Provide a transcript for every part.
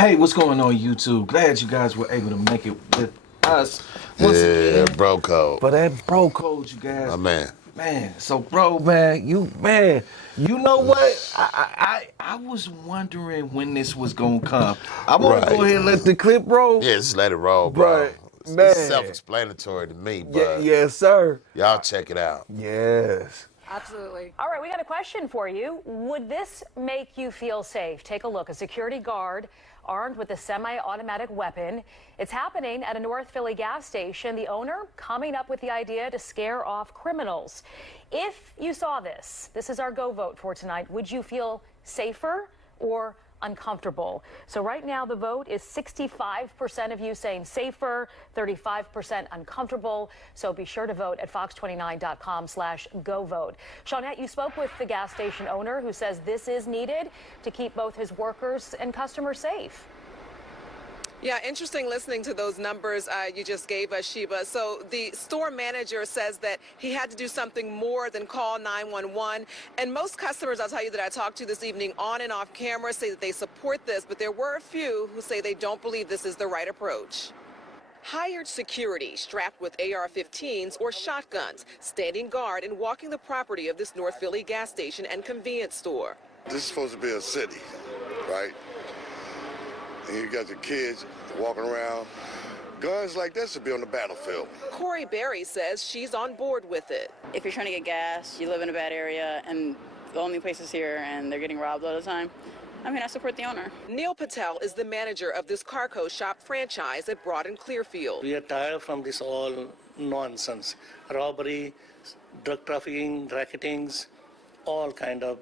Hey, what's going on, YouTube? Glad you guys were able to make it with us once again. Bro code. For that bro code, you guys. My man. Man, so bro, man, you know what? I was wondering when this was gonna come. I want to go Right. ahead and let the clip roll. Yeah, just let it roll, bro. But It's man, self-explanatory to me, yeah, but yes, sir. y'all check it out. Yes. Absolutely. All right, we got a question for you. Would this make you feel safe? Take a look. A security guard armed with a semi-automatic weapon. It's happening at a North Philly gas station. The owner coming up with the idea to scare off criminals. If you saw this is our go vote for tonight. Would you feel safer or uncomfortable? So right now the vote is 65% of you saying safer, 35% uncomfortable. So be sure to vote at fox29.com/go vote. Shawnette, you spoke with the gas station owner who says this is needed to keep both his workers and customers safe. Yeah, interesting listening to those numbers you just gave us, Sheba. So the store manager says that he had to do something more than call 911. And most customers, I'll tell you, that I talked to this evening on and off camera say that they support this, but there were a few who say they don't believe this is the right approach. Hired security strapped with AR-15s or shotguns, standing guard and walking the property of this North Philly gas station and convenience store. This is supposed to be a city, right? And you got your kids walking around. Guns like that should be on the battlefield. Corey Berry says she's on board with it. If you're trying to get gas, you live in a bad area, and the only place is here, and they're getting robbed all the time, I mean, I support the owner. Neil Patel is the manager of this Carco shop franchise at Broad and Clearfield. We are tired from this all nonsense. Robbery, drug trafficking, racketings, all kind of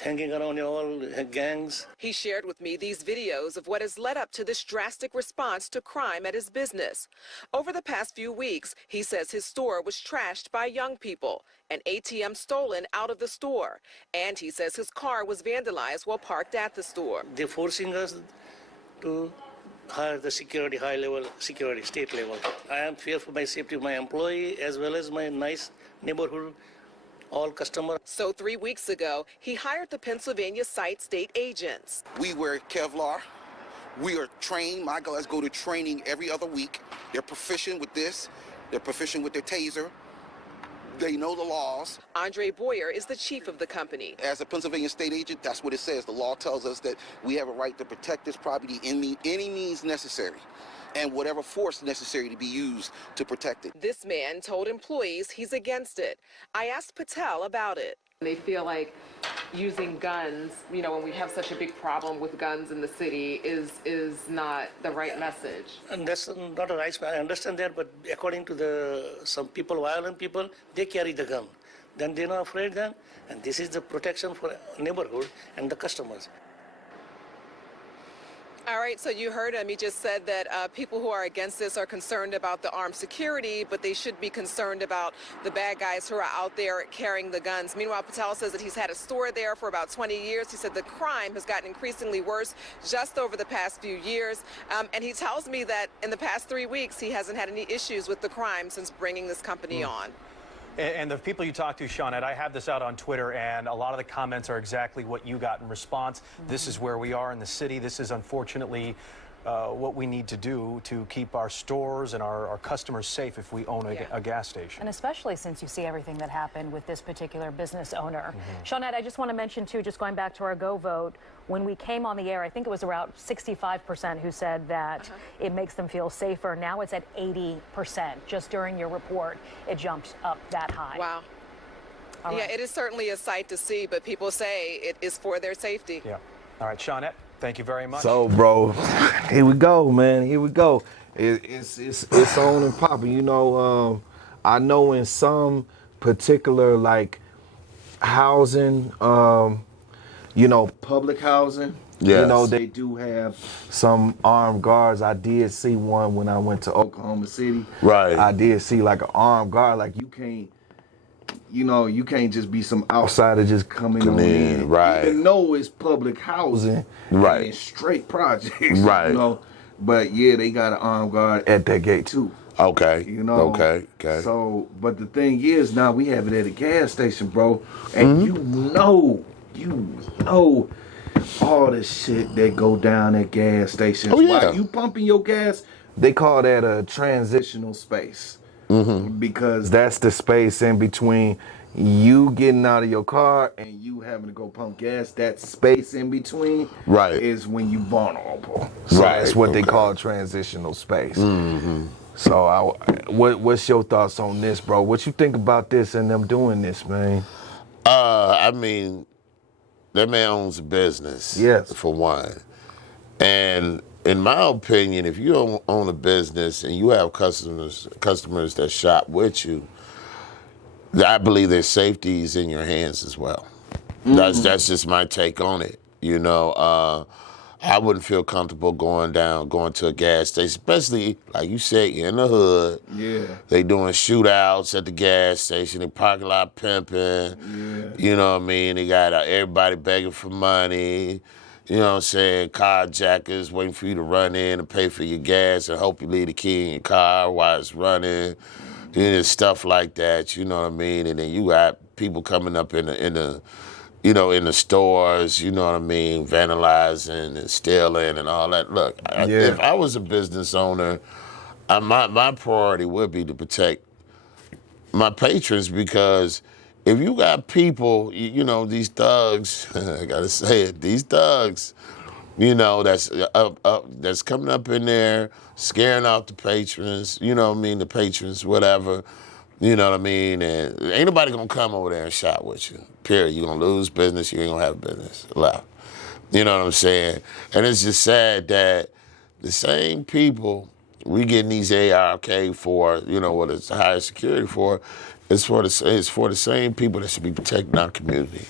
hanging around all gangs. He shared with me these videos of what has led up to this drastic response to crime at his business. Over the past few weeks, he says his store was trashed by young people, an ATM stolen out of the store, and he says his car was vandalized while parked at the store. They're forcing us to hire the security, high-level security, state level. I am fear for my safety of my employee as well as my nice neighborhood, all customers. So 3 weeks ago, he hired the Pennsylvania site state agents. We wear Kevlar. We are trained. My guys go to training every other week. They're proficient with this. They're proficient with their taser. They know the laws. Andre Boyer is the chief of the company. As a Pennsylvania state agent, that's what it says. The law tells us that we have a right to protect this property in any means necessary, and whatever force necessary to be used to protect it. This man told employees he's against it. I asked Patel about it. They feel like using guns, when we have such a big problem with guns in the city, is not the right message. And that's not a right. I understand that, but according to some people, violent people, they carry the gun. Then they're not afraid then, and this is the protection for neighborhood and the customers. All right, so you heard him. He just said that people who are against this are concerned about the armed security, but they should be concerned about the bad guys who are out there carrying the guns. Meanwhile, Patel says that he's had a store there for about 20 years. He said the crime has gotten increasingly worse just over the past few years. And he tells me that in the past 3 weeks, he hasn't had any issues with the crime since bringing this company on. And the people you talk to, Shawnette, I have this out on Twitter, and a lot of the comments are exactly what you got in response. This is where we are in the city. This is unfortunately what we need to do to keep our stores and our customers safe if we own a gas station. And especially since you see everything that happened with this particular business owner. Shawnette, I just want to mention, too, just going back to our go vote, when we came on the air, I think it was around 65% who said that it makes them feel safer. Now it's at 80%. Just during your report, it jumped up that high. Wow. All Yeah, right. it is certainly a sight to see, but people say it is for their safety. Yeah. All right, Shawnette, thank you very much. So, bro, here we go, man. Here we go. It's on and popping. I know in some particular housing, public housing. Yes. They do have some armed guards. I did see one when I went to Oklahoma City. Right. I did see an armed guard. You can't just be some outsider just coming on in. Right. Even though it's public housing. Right. And it's straight projects. Right. But yeah, they got an armed guard at that gate too. Okay. Okay. So, but the thing is, now we have it at a gas station, bro, and you know, all the shit that go down at gas stations. Oh, yeah. While you pumping your gas, they call that a transitional space. Because that's the space in between you getting out of your car and you having to go pump gas. That space in between is when you vulnerable. So that's what they call transitional space. So what's your thoughts on this, bro? What you think about this and them doing this, man? I mean, that man owns a business. Yes. For one. And in my opinion, if you own a business and you have customers that shop with you, I believe their safety is in your hands as well. That's just my take on it. You know, I wouldn't feel comfortable going to a gas station, especially like you said, you're in the hood. Yeah. They doing shootouts at the gas station, they parking lot pimping. Yeah. You know what I mean? They got everybody begging for money. You know what I'm saying? Carjackers waiting for you to run in and pay for your gas and hope you leave the key in your car while it's running. You know, stuff like that, you know what I mean? And then you got people coming up in the stores, you know what I mean, vandalizing and stealing and all that. Look, if I was a business owner, my priority would be to protect my patrons, because if you got people, you know, these thugs, I gotta say it, these thugs, you know, that's coming up in there, scaring off the patrons, you know what I mean, the patrons, whatever, you know what I mean, and ain't nobody gonna come over there and shop with you, period. You're gonna lose business, you ain't gonna have business left. You know what I'm saying? And it's just sad that the same people we getting these ARK for, you know, what it's higher security for, it's for the same people that should be protecting our community.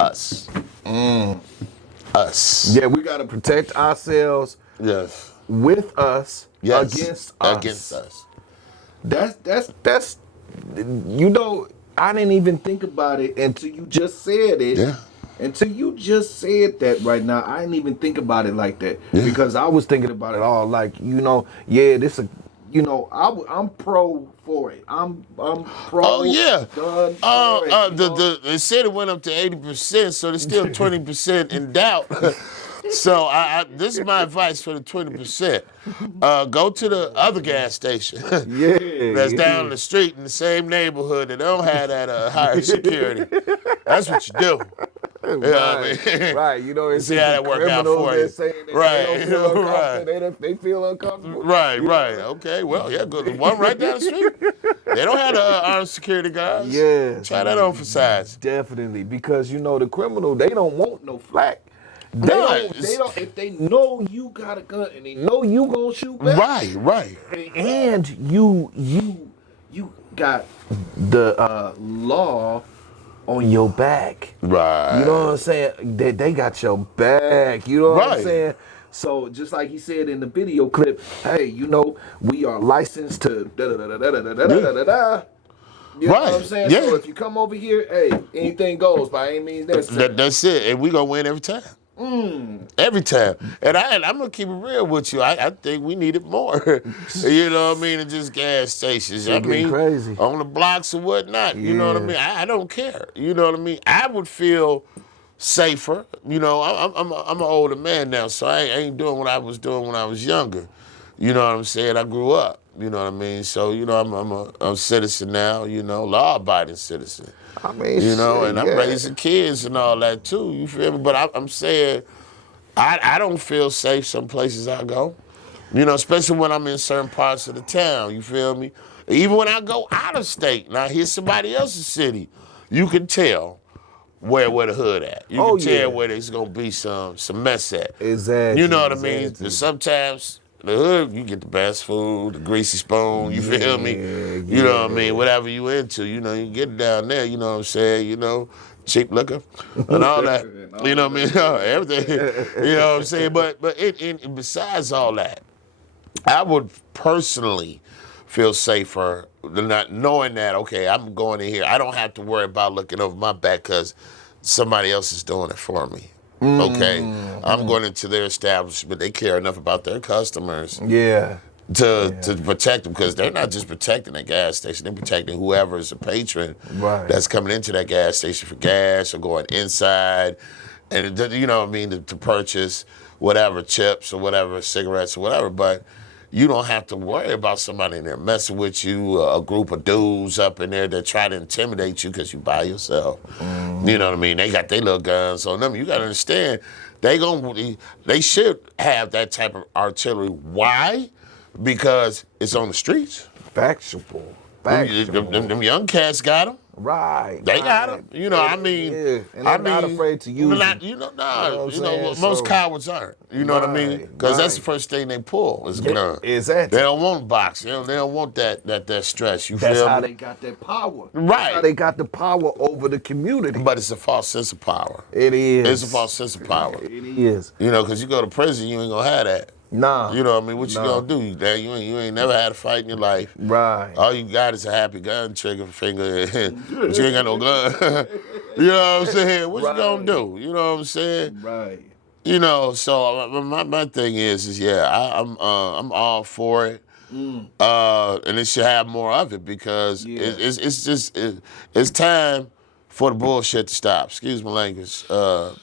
Us. Us. Yeah, we gotta protect ourselves. Yes. With us. Yes. Against us. Against us. That's you know, I didn't even think about it until you just said it. Yeah. Until you just said that right now, I didn't even think about it like that. Yeah. Because I was thinking about it all like, you know, yeah, this a, you know, I'm pro for it. I'm pro. Oh yeah. Done for it, they said it went up to 80%, so there's still 20% in doubt. So this is my advice for the 20%. Go to the other gas station. That's down the street in the same neighborhood that don't have that higher security. That's what you do. You know what I mean? Right, you know, it's see how that work out for you. Right, they feel uncomfortable. Right. Okay, well, yeah, good. The one right down the street. They don't have the armed security guards. Yeah. Try that on for size. Definitely, because you know the criminal, they don't want no flack. They Right. don't. If they know you got a gun and they know you gonna shoot back, Right. and you got the law on your back. Right. You know what I'm saying? They got your back. You know what I'm Right. saying? So just like he said in the video clip, hey, you know, we are licensed to da da da da da da da da da da. You know what I'm saying? Yeah. So if you come over here, hey, anything goes by any means necessary. That's it. And we gonna win every time. Every time. And I'm gonna keep it real with you. I think we need it more. You know what I mean? Than just gas stations. I mean, crazy. On the blocks or whatnot. You know what I mean? I don't care. You know what I mean? I would feel safer. You know, I'm an older man now, so I ain't doing what I was doing when I was younger. You know what I'm saying? I grew up. You know what I mean? So, you know, I'm a citizen now, you know, law-abiding citizen. I mean, you know, shit, and I'm raising kids and all that too, you feel me? But I'm saying, I don't feel safe some places I go. You know, especially when I'm in certain parts of the town, you feel me? Even when I go out of state, and I hear somebody else's city, you can tell where the hood at. You can tell where there's gonna be some mess at. Exactly. You know what I mean? And sometimes the hood, you get the best food, the greasy spoon, you feel me? You know what I mean? Whatever you into, you know, you get it down there, you know what I'm saying? You know, cheap liquor and all that. You know what I mean? Everything. You know what I'm saying? But besides all that, I would personally feel safer than not knowing that, okay, I'm going in here. I don't have to worry about looking over my back because somebody else is doing it for me. Okay, I'm going into their establishment. They care enough about their customers to protect them, because they're not just protecting the gas station. They're protecting whoever is a patron that's coming into that gas station for gas or going inside. and you know what I mean, to purchase whatever chips or whatever, cigarettes or whatever, but you don't have to worry about somebody in there messing with you, a group of dudes up in there that try to intimidate you because you by yourself. You know what I mean? They got their little guns on them. You got to understand, they should have that type of artillery. Why? Because it's on the streets. Factual. Them young cats got them. Right. They got them. You know, I mean, and they're not afraid to use them. Most cowards aren't. You know what I mean? Because that's the first thing they pull is a gun. Exactly. They don't want boxing. They don't want that stress. You That's feel how me? they got that power. Right. That's how they got the power over the community. But it's a false sense of power. It is. It's a false sense of power. It is. You know, because you go to prison, you ain't gonna have that. Nah. You know what I mean? What you gonna do? You ain't never had a fight in your life. Right. All you got is a happy gun trigger finger, but you ain't got no gun. You know what I'm saying? What you gonna do? You know what I'm saying? Right. You know, so my thing is yeah, I'm all for it. And it should have more of it because it's time for the bullshit to stop. Excuse my language,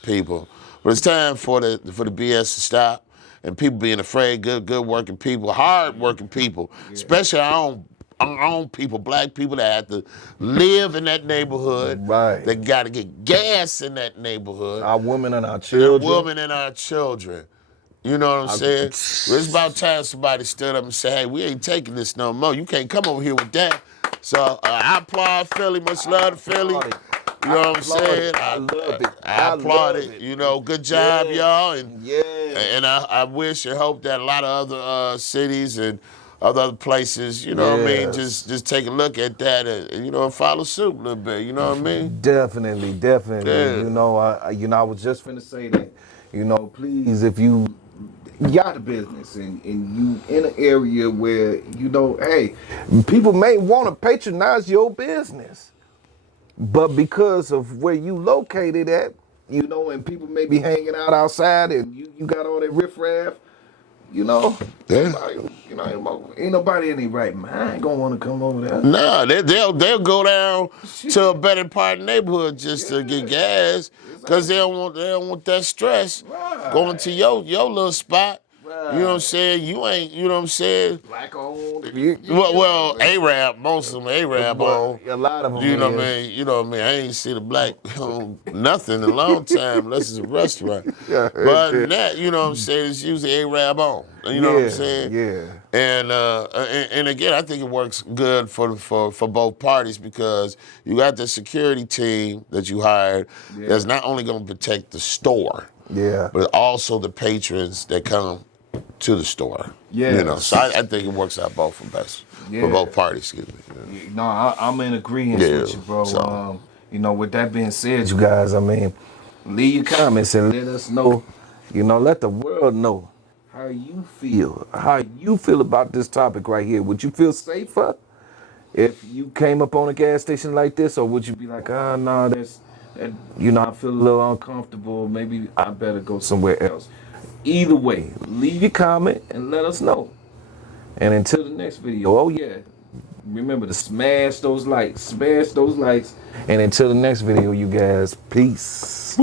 people, but it's time for the BS to stop. And people being afraid, good working people, hard working people, especially our own people, black people that have to live in that neighborhood. Right. They got to get gas in that neighborhood. Our women and our children. You know what I'm saying? It's about time somebody stood up and said, hey, we ain't taking this no more. You can't come over here with that. So I applaud Philly. Much love to Philly. You know what I'm saying? I love it. I applaud it. You know, good job, y'all. And I wish and hope that a lot of other cities and other places, you know what I mean, just take a look at that and you know, follow suit a little bit. You know what I mean? Definitely. Yeah. You know, I was just finna say that. You know, please, if you got a business and you in an area where you know, hey, people may want to patronize your business. But because of where you located at, you know, and people may be hanging out outside and you got all that riffraff, you know, ain't nobody in their right mind gonna want to come over there. No, they'll go down to a better part of the neighborhood just to get gas because they don't want that stress going to your little spot. You know what I'm saying? You ain't, you know what I'm saying? Black owned. Well, Arab, most of them Arab owned. A lot of them. You know what I mean? You know what I mean? I ain't seen a black owned nothing in a long time unless it's a restaurant. But other than that, you know what I'm saying? It's usually Arab owned. You know what I'm saying? Yeah. And again, I think it works good for both parties because you got the security team that you hired that's not only going to protect the store, but also the patrons that come to the store. Yeah. You know, so I think it works out both for best for both parties. Excuse me. No, I'm in agreement with you, bro. So. You know, with that being said, you guys, I mean, leave your comments and let us know. You know, let the world know how you feel about this topic right here. Would you feel safer if you came up on a gas station like this, or would you be like, no, you know, I feel a little uncomfortable. Maybe I better go somewhere else. Either way, leave your comment and let us know. And until the next video, remember to smash those likes. And until the next video, you guys, peace.